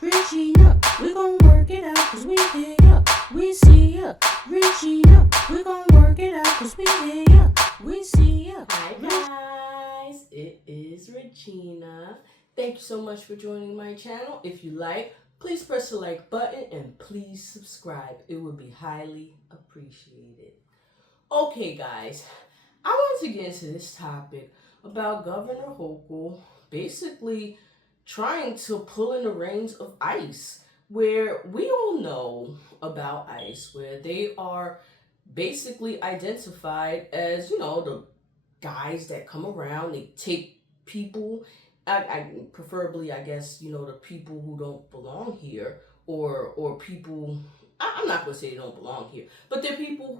Regina, we gon' work it out cause we there, yeah. We see ya, Regina, we gon' work it out cause we there, yeah. We see ya. Hi guys, it is Regina. Thank you so much for joining my channel. If you like, please press the like button and please subscribe. It would be highly appreciated. Okay guys, I want to get into this topic about Governor Hochul basically trying to pull in the reins of ICE, where we all know about ICE, where they are basically identified as, the guys that come around, they take people, I preferably, I guess, the people who don't belong here, or people, I'm not going to say they don't belong here, but they're people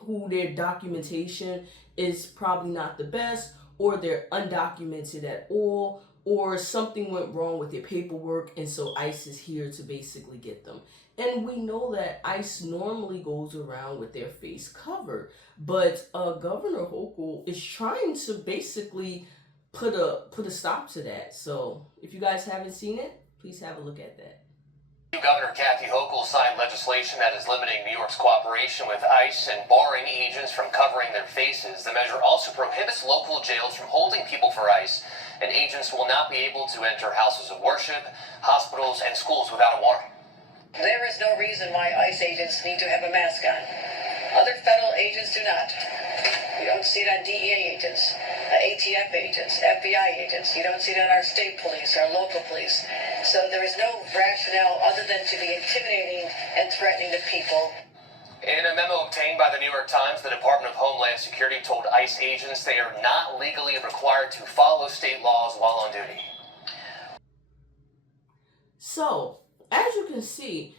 who their documentation is probably not the best, or they're undocumented at all, or something went wrong with their paperwork, and so ICE is here to basically get them. And we know that ICE normally goes around with their face covered, but Governor Hochul is trying to basically put a stop to that. So if you guys haven't seen it, please have a look at that. Governor Kathy Hochul signed legislation that is limiting New York's cooperation with ICE and barring agents from covering their faces. The measure also prohibits local jails from holding people for ICE, and agents will not be able to enter houses of worship, hospitals, and schools without a warrant. There is no reason why ICE agents need to have a mask on. Other federal agents do not. You don't see it on DEA agents, ATF agents, FBI agents. You don't see it on our state police, our local police. So there is no rationale other than to be intimidating and threatening to people. In a memo obtained by the New York Times, the Department of Homeland Security told ICE agents they are not legally required to follow state laws while on duty. So, as you can see,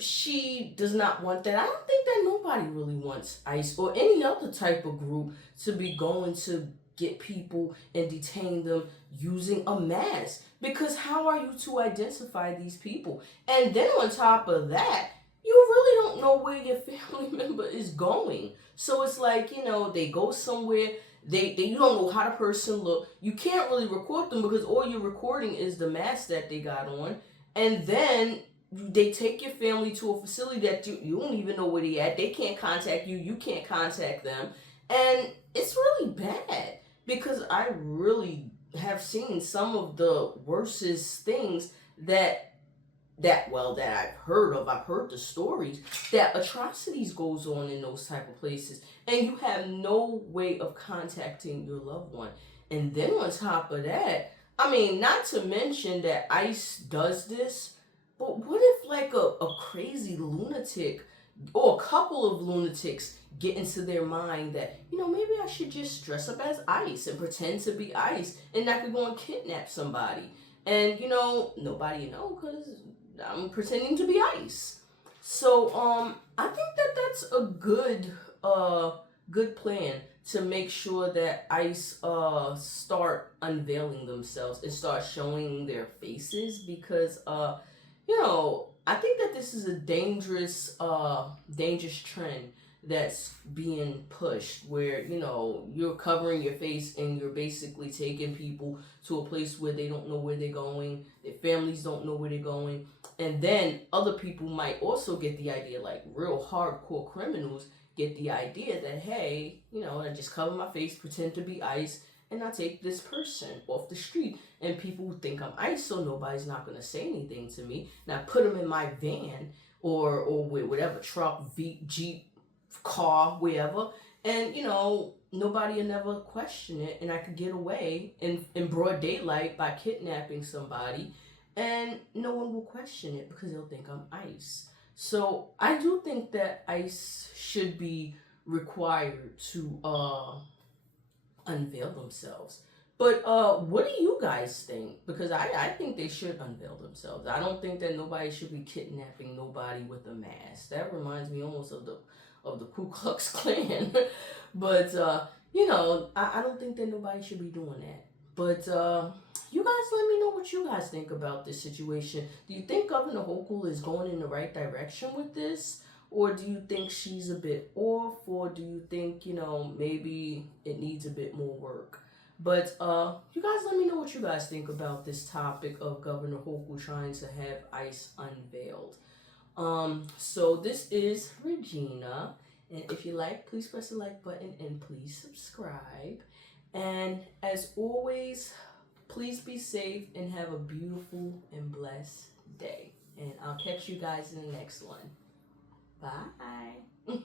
she does not want that. I don't think that nobody really wants ICE or any other type of group to be going to get people and detain them using a mask. Because how are you to identify these people? And then on top of that, you really don't know where your family member is going. So it's like, they go somewhere, you don't know how the person look. You can't really record them because all you're recording is the mask that they got on. And then they take your family to a facility that you don't even know where they at. They can't contact you. You can't contact them. And it's really bad because I really have seen some of the worstest things that I've heard of. I've heard the stories that atrocities goes on in those type of places, and you have no way of contacting your loved one. And then on top of that, not to mention that ICE does this, but what if like a crazy lunatic or a couple of lunatics get into their mind that, maybe I should just dress up as ICE and pretend to be ICE, and I could go and kidnap somebody. And, nobody because I'm pretending to be ICE. So, I think that that's a good plan to make sure that ICE start unveiling themselves and start showing their faces, because I think that this is a dangerous trend that's being pushed, where you're covering your face and you're basically taking people to a place where they don't know where they're going, their families don't know where they're going, and then other people might also get the idea, like real hardcore criminals get the idea that, hey, I just cover my face, pretend to be ICE, and I take this person off the street, and people think I'm ICE, so nobody's not going to say anything to me. And I put them in my van or with whatever truck, Jeep, car, wherever, and nobody will never question it, and I could get away in broad daylight by kidnapping somebody, and no one will question it because they'll think I'm ICE. So I do think that ICE should be required to unveil themselves. But what do you guys think? Because I think they should unveil themselves. I don't think that nobody should be kidnapping nobody with a mask. That reminds me almost of the Ku Klux Klan. But I don't think that nobody should be doing that. But you guys let me know what you guys think about this situation. Do you think Governor Hochul is going in the right direction with this? Or do you think she's a bit off? Or do you think, maybe it needs a bit more work? But you guys let me know what you guys think about this topic of Governor Hochul trying to have ICE unveiled. So this is Regina, and if you like, please press the like button and please subscribe. And as always, please be safe and have a beautiful and blessed day. And I'll catch you guys in the next one. Bye.